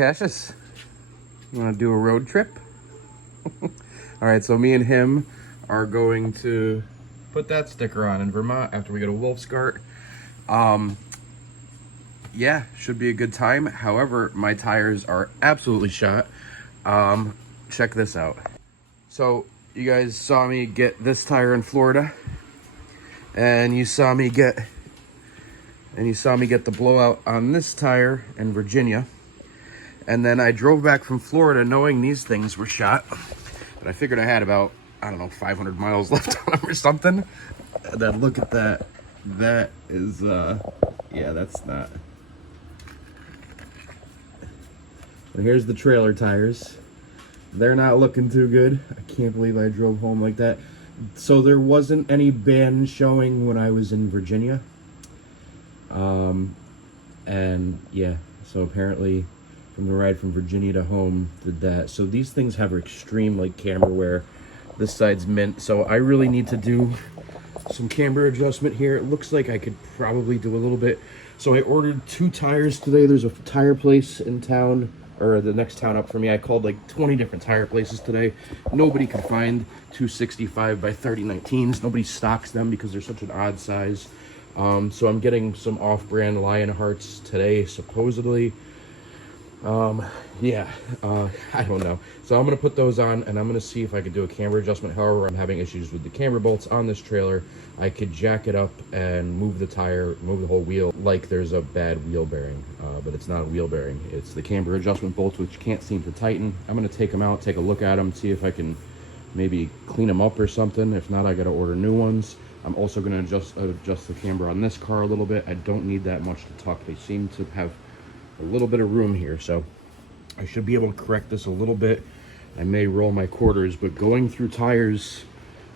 Cassius? You want to do a road trip? All right, so me and him are going to put that sticker on in Vermont after we go to Wolfsgart. Yeah, should be a good time. However, my tires are absolutely shot. Check this out. So you guys saw me get this tire in Florida, and you saw me get the blowout on this tire in Virginia. And then I drove back from Florida knowing these things were shot, but I figured I had about, I don't know, 500 miles left on them or something. And then look at that. That is, yeah, that's not. And here's the trailer tires. They're not looking too good. I can't believe I drove home like that. So there wasn't any band showing when I was in Virginia. And yeah, so apparently from the ride from Virginia to home did that. So these things have extreme like camber wear. This side's mint, so I really need to do some camber adjustment here. It looks like I could probably do a little bit. So I ordered 2 tires today. There's a tire place in town, or the next town up for me. I called like 20 different tire places today. Nobody could find 265 by 30 19s. Nobody stocks them because they're such an odd size. So I'm getting some off-brand Lionhearts today, supposedly. Yeah, I don't know. So I'm going to put those on, and I'm going to see if I could do a camber adjustment. However, I'm having issues with the camber bolts on this trailer. I could jack it up and move the tire, move the whole wheel like there's a bad wheel bearing, but it's not a wheel bearing. It's the camber adjustment bolts, which can't seem to tighten. I'm going to take them out, take a look at them, see if I can maybe clean them up or something. If not, I got to order new ones. I'm also going to adjust the camber on this car a little bit. I don't need that much to tuck. They seem to have a little bit of room here, so I should be able to correct this a little bit. I may roll my quarters, but going through tires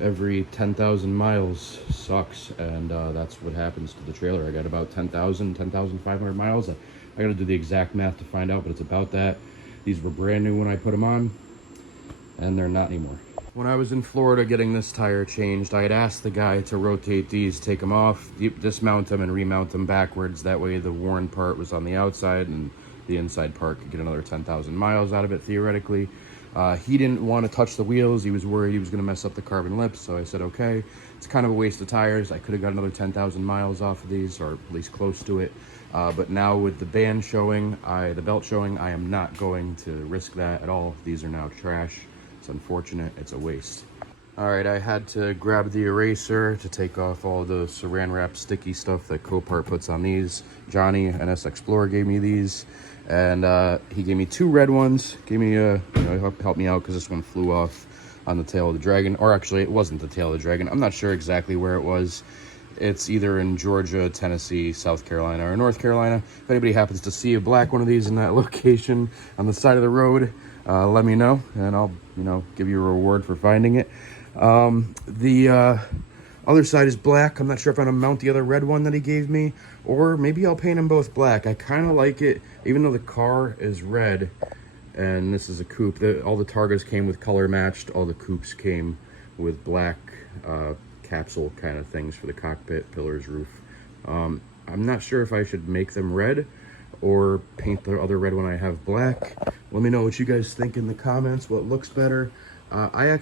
every 10,000 miles sucks, and that's what happens to the trailer. I got about 10,500 miles. I got to do the exact math to find out, but it's about that. These were brand new when I put them on, and they're not anymore. When I was in Florida getting this tire changed, I had asked the guy to rotate these, take them off, dismount them, and remount them backwards. That way the worn part was on the outside, and the inside part could get another 10,000 miles out of it, theoretically. He didn't want to touch the wheels. He was worried he was going to mess up the carbon lips, so I said, okay. It's kind of a waste of tires. I could have got another 10,000 miles off of these, or at least close to it. But now with the band showing, the belt showing, I am not going to risk that at all. These are now trash. It's unfortunate. It's a waste. All right, I had to grab the eraser to take off all the saran wrap sticky stuff that Copart puts on these. Johnny, NSX Explorer, gave me these, and he gave me 2 red ones. Gave me helped me out because this one flew off on the tail of the Dragon, or actually it wasn't the tail of the Dragon. I'm not sure exactly where it was. It's either in Georgia, Tennessee, South Carolina, or North Carolina. If anybody happens to see a black one of these in that location on the side of the road, let me know, and I'll, give you a reward for finding it. The other side is black. I'm not sure if I'm gonna mount the other red one that he gave me, or maybe I'll paint them both black. I kind of like it, even though the car is red, and this is a coupe. All the Targas came with color matched. All the coupes came with black capsule kind of things for the cockpit, pillars, roof. I'm not sure if I should make them red or paint the other red one I have black. Let me know what you guys think in the comments, what looks better. I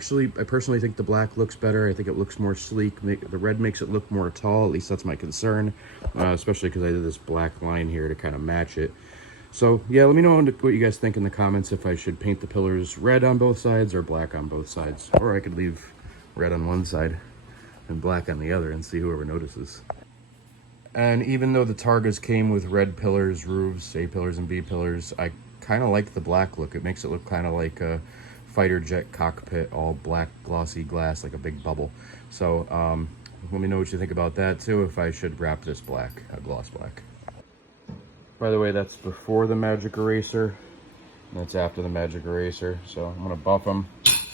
personally think the black looks better. I think it looks more sleek. The red makes it look more tall, at least that's my concern, especially because I did this black line here to kind of match it. So yeah, let me know what you guys think in the comments, if I should paint the pillars red on both sides or black on both sides. Or I could leave red on one side and black on the other and see whoever notices. And even though the Targas came with red pillars, roofs, A pillars and B pillars, I kind of like the black look. It makes it look kind of like a fighter jet cockpit, all black glossy glass, like a big bubble. So let me know what you think about that too, if I should wrap this black, gloss black. By the way, that's before the magic eraser, and that's after the magic eraser. So I'm gonna buff them,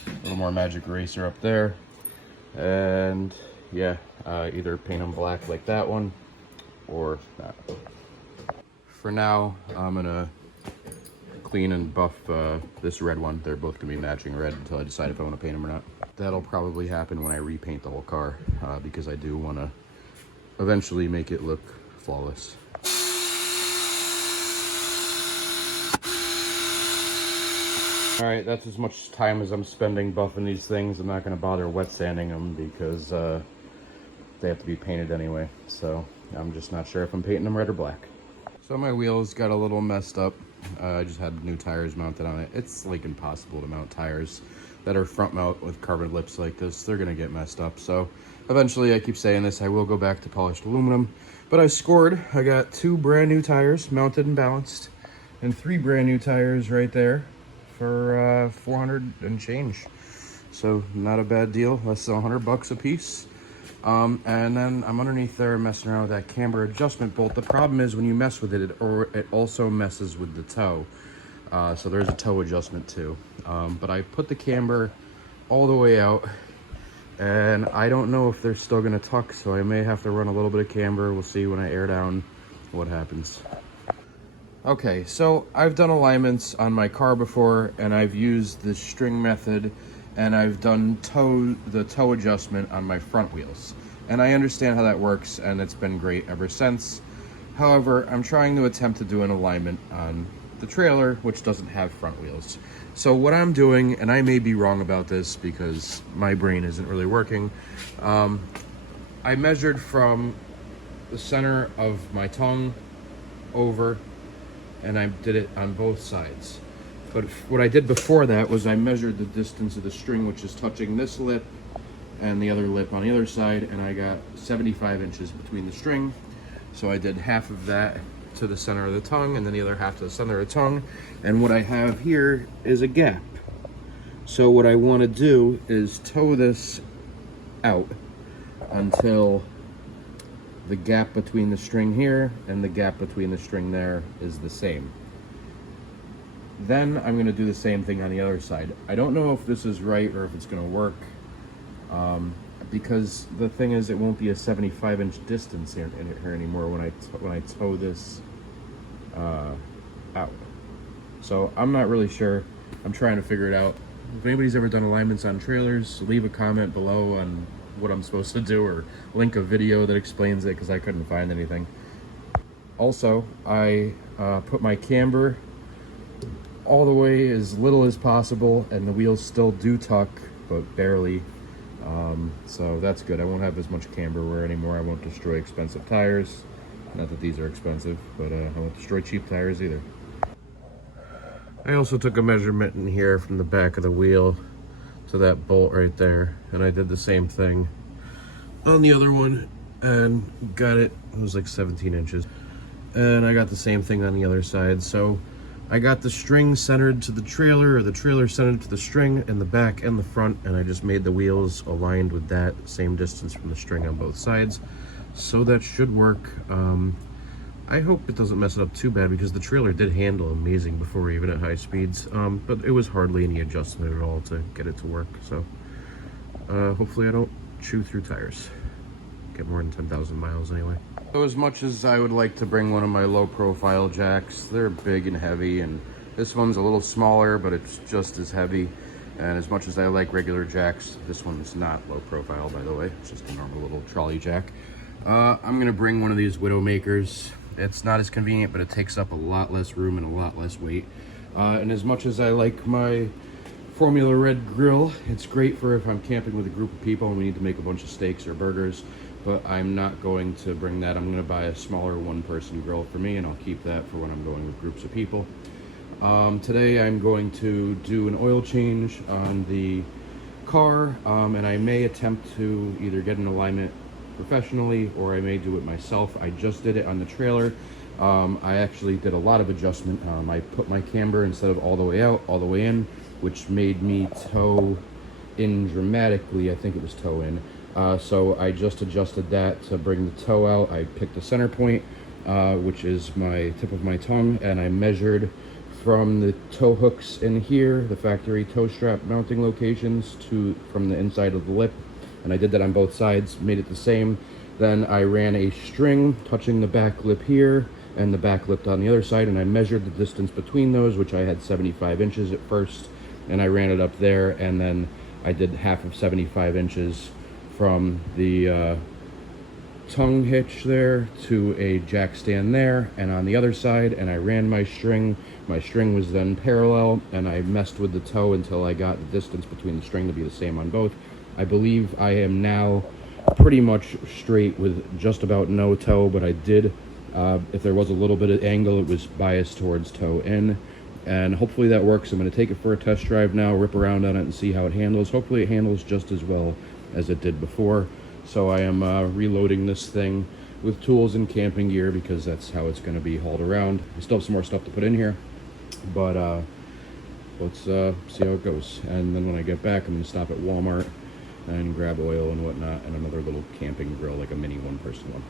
a little more magic eraser up there, and yeah, either paint them black like that one or not. For now, I'm gonna clean and buff this red one. They're both gonna be matching red until I decide if I want to paint them or not. That'll probably happen when I repaint the whole car, because I do want to eventually make it look flawless. All right, that's as much time as I'm spending buffing these things. I'm not going to bother wet sanding them because they have to be painted anyway. So I'm just not sure if I'm painting them red or black. So my wheels got a little messed up. I just had new tires mounted on it. It's like impossible to mount tires that are front mount with carbon lips like this. They're gonna get messed up. So eventually, I keep saying this, I will go back to polished aluminum. But I scored. I got 2 brand new tires mounted and balanced, and 3 brand new tires right there for 400 and change. So not a bad deal. Less than $100 a piece. And then I'm underneath there messing around with that camber adjustment bolt. The problem is when you mess with it, it also messes with the toe. So there's a toe adjustment too. But I put the camber all the way out, and I don't know if they're still gonna tuck, so I may have to run a little bit of camber. We'll see when I air down what happens. Okay, so I've done alignments on my car before, and I've used the string method, and I've done the toe adjustment on my front wheels. And I understand how that works, and it's been great ever since. However, I'm trying to attempt to do an alignment on the trailer, which doesn't have front wheels. So what I'm doing, and I may be wrong about this because my brain isn't really working, I measured from the center of my tongue over, and I did it on both sides. But what I did before that was I measured the distance of the string, which is touching this lip and the other lip on the other side, and I got 75 inches between the string. So I did half of that to the center of the tongue and then the other half to the center of the tongue. And what I have here is a gap. So what I want to do is toe this out until the gap between the string here and the gap between the string there is the same. Then I'm going to do the same thing on the other side. I don't know if this is right or if it's going to work, because the thing is, it won't be a 75-inch distance here anymore when I toe this out. So I'm not really sure. I'm trying to figure it out. If anybody's ever done alignments on trailers, leave a comment below on what I'm supposed to do, or link a video that explains it, because I couldn't find anything. Also, I put my camber all the way as little as possible, and the wheels still do tuck, but barely. So that's good. I won't have as much camber wear anymore. I won't destroy expensive tires. Not that these are expensive, but I won't destroy cheap tires either. I also took a measurement in here from the back of the wheel to that bolt right there, and I did the same thing on the other one and got it. It was like 17 inches. And I got the same thing on the other side. So I got the string centered to the trailer, or the trailer centered to the string in the back and the front, and I just made the wheels aligned with that same distance from the string on both sides. So that should work. I hope it doesn't mess it up too bad, because the trailer did handle amazing before, even at high speeds. But it was hardly any adjustment at all to get it to work. So hopefully I don't chew through tires. Get more than 10,000 miles anyway. So as much as I would like to bring one of my low profile jacks, they're big and heavy, and this one's a little smaller, but it's just as heavy. And as much as I like regular jacks, this one's not low profile, by the way. It's just a normal little trolley jack. I'm gonna bring one of these Widowmakers. It's not as convenient, but it takes up a lot less room and a lot less weight. And as much as I like my Formula Red grill, it's great for if I'm camping with a group of people and we need to make a bunch of steaks or burgers. But I'm not going to bring that. I'm going to buy a smaller one-person grill for me, and I'll keep that for when I'm going with groups of people. Today I'm going to do an oil change on the car, and I may attempt to either get an alignment professionally, or I may do it myself. I just did it on the trailer. I actually did a lot of adjustment. I put my camber, instead of all the way out, all the way in, which made me toe in dramatically. I think it was toe in. So I just adjusted that to bring the toe out. I picked the center point, which is my tip of my tongue, and I measured from the toe hooks in here, the factory toe strap mounting locations, from the inside of the lip, and I did that on both sides, made it the same. Then I ran a string touching the back lip here and the back lip on the other side, and I measured the distance between those, which I had 75 inches at first, and I ran it up there, and then I did half of 75 inches from the tongue hitch there to a jack stand there and on the other side, and I ran my string My string was then parallel, and I messed with the toe until I got the distance between the string to be the same on both. I believe I am now pretty much straight with just about no toe, but I did, if there was a little bit of angle, it was biased towards toe in, and hopefully that works. I'm going to take it for a test drive now, rip around on it and see how it handles. Hopefully it handles just as well as it did before. So I am reloading this thing with tools and camping gear because that's how it's going to be hauled around. I still have some more stuff to put in here, but let's see how it goes. And then when I get back, I'm going to stop at Walmart and grab oil and whatnot, and another little camping grill, like a mini one-person one.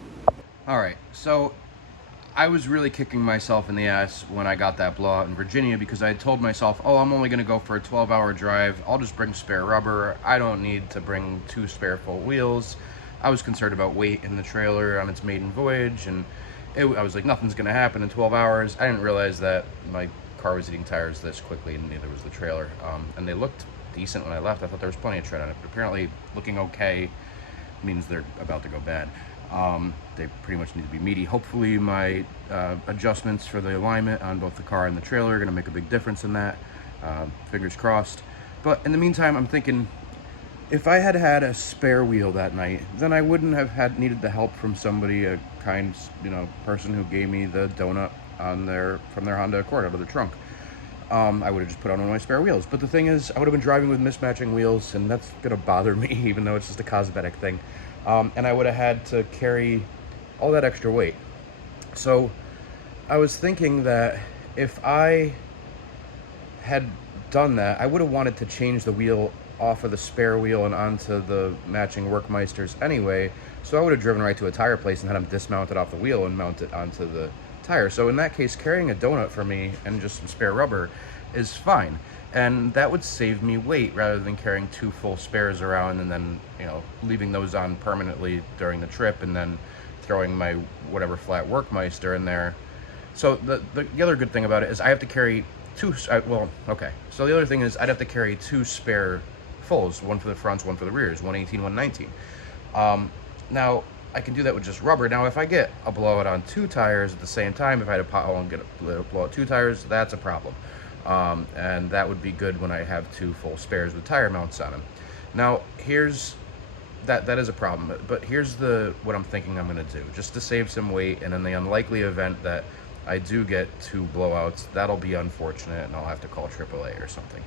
All right, so I was really kicking myself in the ass when I got that blowout in Virginia because I had told myself, oh, I'm only going to go for a 12-hour drive. I'll just bring spare rubber. I don't need to bring 2 spare full wheels. I was concerned about weight in the trailer on its maiden voyage, and I was like, nothing's going to happen in 12 hours. I didn't realize that my car was eating tires this quickly, and neither was the trailer. And they looked decent when I left. I thought there was plenty of tread on it, but apparently looking okay means they're about to go bad. They pretty much need to be meaty. Hopefully my adjustments for the alignment on both the car and the trailer are going to make a big difference in that. Fingers crossed. But in the meantime, I'm thinking, if I had had a spare wheel that night, then I wouldn't have needed the help from somebody, a kind, person who gave me the donut from their Honda Accord out of the trunk. I would have just put on one of my spare wheels. But the thing is, I would have been driving with mismatching wheels, and that's going to bother me, even though it's just a cosmetic thing. And I would have had to carry all that extra weight. So I was thinking that if I had done that, I would have wanted to change the wheel off of the spare wheel and onto the matching Workmeisters anyway. So I would have driven right to a tire place and had them dismount it off the wheel and mount it onto the tire. So in that case, carrying a donut for me and just some spare rubber is fine. And that would save me weight rather than carrying 2 full spares around and then, leaving those on permanently during the trip and then throwing my whatever flat Workmeister in there. So the other good thing about it is I have to carry 2, so the other thing is I'd have to carry 2 spare fulls, one for the fronts, one for the rears, 118, 119. Now, I can do that with just rubber. Now, if I get a blowout on 2 tires at the same time, if I had a pothole and get a blowout 2 tires, that's a problem. And that would be good when I have 2 full spares with tire mounts on them. Now, here's that is a problem, but here's what I'm thinking I'm going to do, just to save some weight, and in the unlikely event that I do get 2 blowouts, that'll be unfortunate, and I'll have to call AAA or something,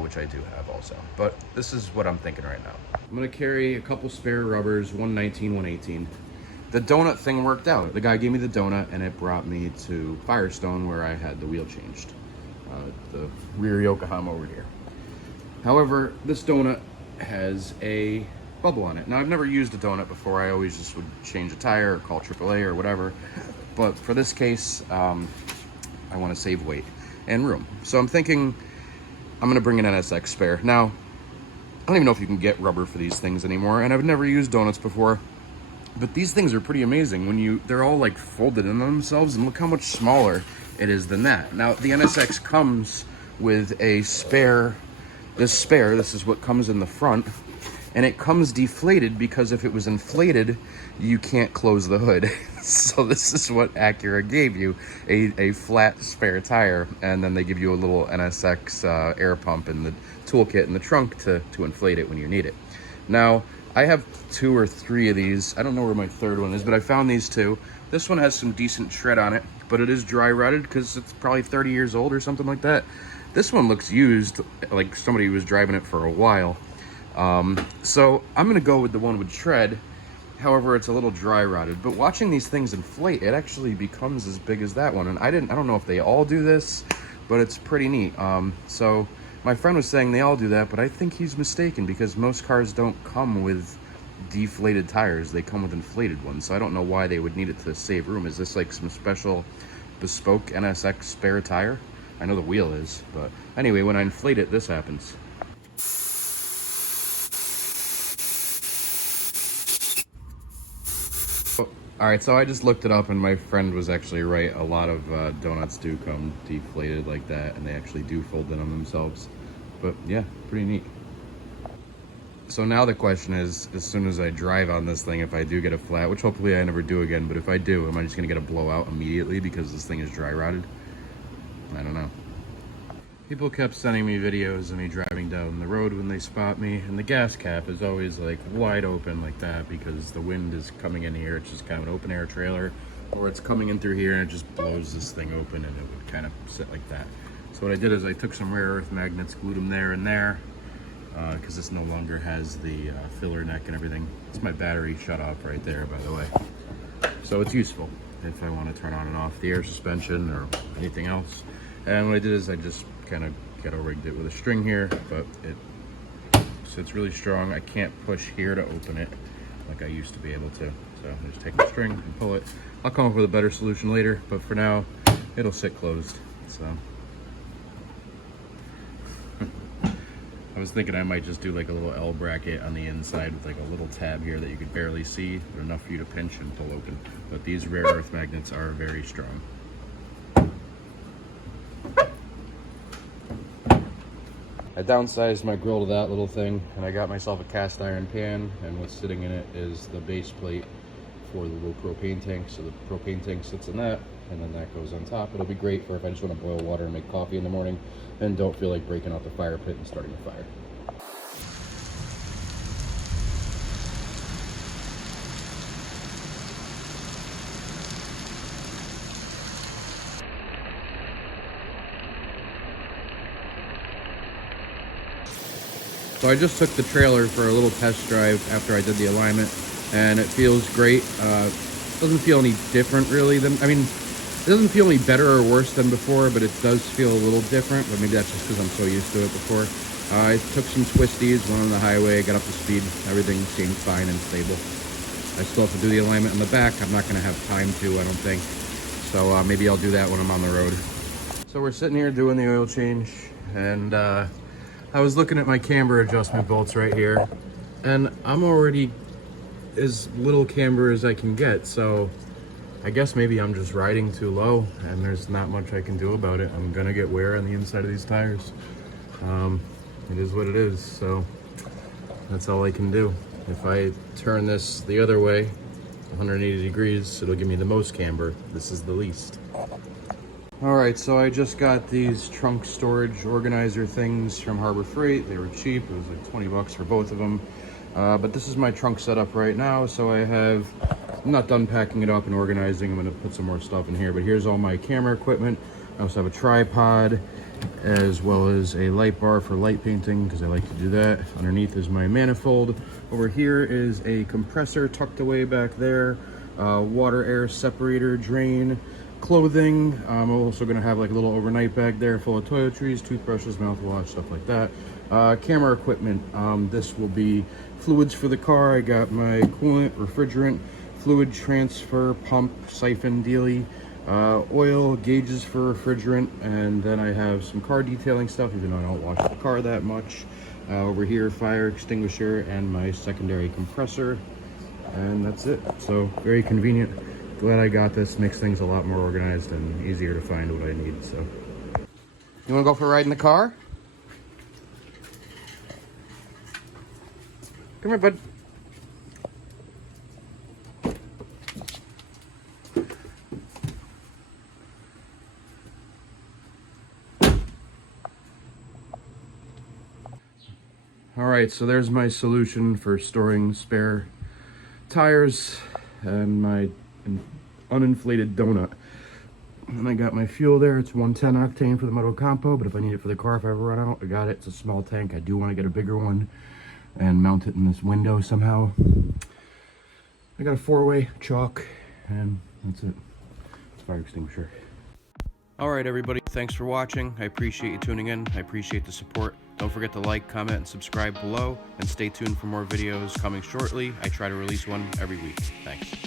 which I do have also. But this is what I'm thinking right now. I'm going to carry a couple spare rubbers, 119, 118. The donut thing worked out. The guy gave me the donut, and it brought me to Firestone, where I had the wheel changed. The rear Yokohama over here. However, this donut has a bubble on it. Now, I've never used a donut before. I always just would change a tire or call AAA or whatever. But for this case, I want to save weight and room. So I'm thinking I'm going to bring an NSX spare. Now, I don't even know if you can get rubber for these things anymore, and I've never used donuts before. But these things are pretty amazing they're all like folded in themselves, and look how much smaller it is than that. Now, the NSX comes with a spare. This is what comes in the front, and it comes deflated because if it was inflated, you can't close the hood. So this is what Acura gave you, a flat spare tire, and then they give you a little NSX air pump in the toolkit in the trunk to inflate it when you need it. Now, I have 2 or 3 of these. I don't know where my third one is, but I found these 2. This one has some decent tread on it, but it is dry rotted because it's probably 30 years old or something like that. This one looks used, like somebody was driving it for a while. So I'm gonna go with the one with tread. However, it's a little dry rotted, but watching these things inflate, it actually becomes as big as that one. And I don't know if they all do this, but it's pretty neat. So my friend was saying they all do that, but I think he's mistaken because most cars don't come with deflated tires. They come with inflated ones. So I don't know why they would need it to save room. Is this like some special bespoke NSX spare tire? I know the wheel is, but anyway, when I inflate it, this happens. All right, so I just looked it up, and my friend was actually right. A lot of donuts do come deflated like that, and they actually do fold in on themselves. But yeah, pretty neat. So now the question is, as soon as I drive on this thing, if I do get a flat, which hopefully I never do again, but if I do, am I just gonna get a blowout immediately because this thing is dry rotted? I don't know. People kept sending me videos of me driving down the road when they spot me, and the gas cap is always like wide open like that because the wind is coming in here. It's just kind of an open air trailer, or it's coming in through here and it just blows this thing open and it would kind of sit like that. So what I did is I took some rare earth magnets, glued them there and there, because this no longer has the filler neck and everything. It's my battery shut off right there, by the way. So it's useful if I want to turn on and off the air suspension or anything else. And what I did is I just kind of ghetto rigged it with a string here, but it sits really strong. I can't push here to open it like I used to be able to. So I just take the string and pull it. I'll come up with a better solution later, but for now, it'll sit closed. So I was thinking I might just do like a little L bracket on the inside with like a little tab here that you could barely see, but enough for you to pinch and pull open. But these rare earth magnets are very strong. I downsized my grill to that little thing, and I got myself a cast iron pan, and what's sitting in it is the base plate for the little propane tank. So the propane tank sits in that, and then that goes on top. It'll be great for if I just want to boil water and make coffee in the morning and don't feel like breaking out the fire pit and starting a fire. So I just took the trailer for a little test drive after I did the alignment, and it feels great. Doesn't feel any different really than, I mean, it doesn't feel any better or worse than before, but it does feel a little different, but maybe that's just because I'm so used to it before. I took some twisties, went on the highway, got up to speed, everything seemed fine and stable. I still have to do the alignment on the back. I'm not gonna have time to, I don't think. So maybe I'll do that when I'm on the road. So we're sitting here doing the oil change, and I was looking at my camber adjustment bolts right here, and I'm already as little camber as I can get, so I guess maybe I'm just riding too low and there's not much I can do about it. I'm gonna get wear on the inside of these tires. It is what it is, so that's all I can do. If I turn this the other way, 180 degrees, it'll give me the most camber. This is the least. Alright, so I just got these trunk storage organizer things from Harbor Freight. They were cheap, it was like 20 bucks for both of them. But this is my trunk setup right now, so I'm not done packing it up and organizing. I'm gonna put some more stuff in here, but here's all my camera equipment. I also have a tripod, as well as a light bar for light painting, because I like to do that. Underneath is my manifold. Over here is a compressor tucked away back there, water air separator, drain, clothing. I'm also gonna have like a little overnight bag there full of toiletries, toothbrushes, mouthwash, stuff like that. Camera equipment, this will be fluids for the car. I got my coolant, refrigerant, fluid transfer pump, siphon dealy, oil, gauges for refrigerant, and then I have some car detailing stuff, even though I don't wash the car that much. Over here, fire extinguisher and my secondary compressor, and that's it. So very convenient. Glad I got this. Makes things a lot more organized and easier to find what I need. So, you want to go for a ride in the car? Come here, bud. All right, so there's my solution for storing spare tires and my uninflated donut. And I got my fuel there. It's 110 octane for the moto compo, but if I need it for the car, if I ever run out, I got it. It's a small tank. I do want to get a bigger one and mount it in this window somehow. I got a 4-way chalk, and that's it. Fire extinguisher. All right, everybody, thanks for watching. I appreciate you tuning in. I appreciate the support. Don't forget to like, comment, and subscribe below, and stay tuned for more videos coming shortly. I try to release one every week. Thanks.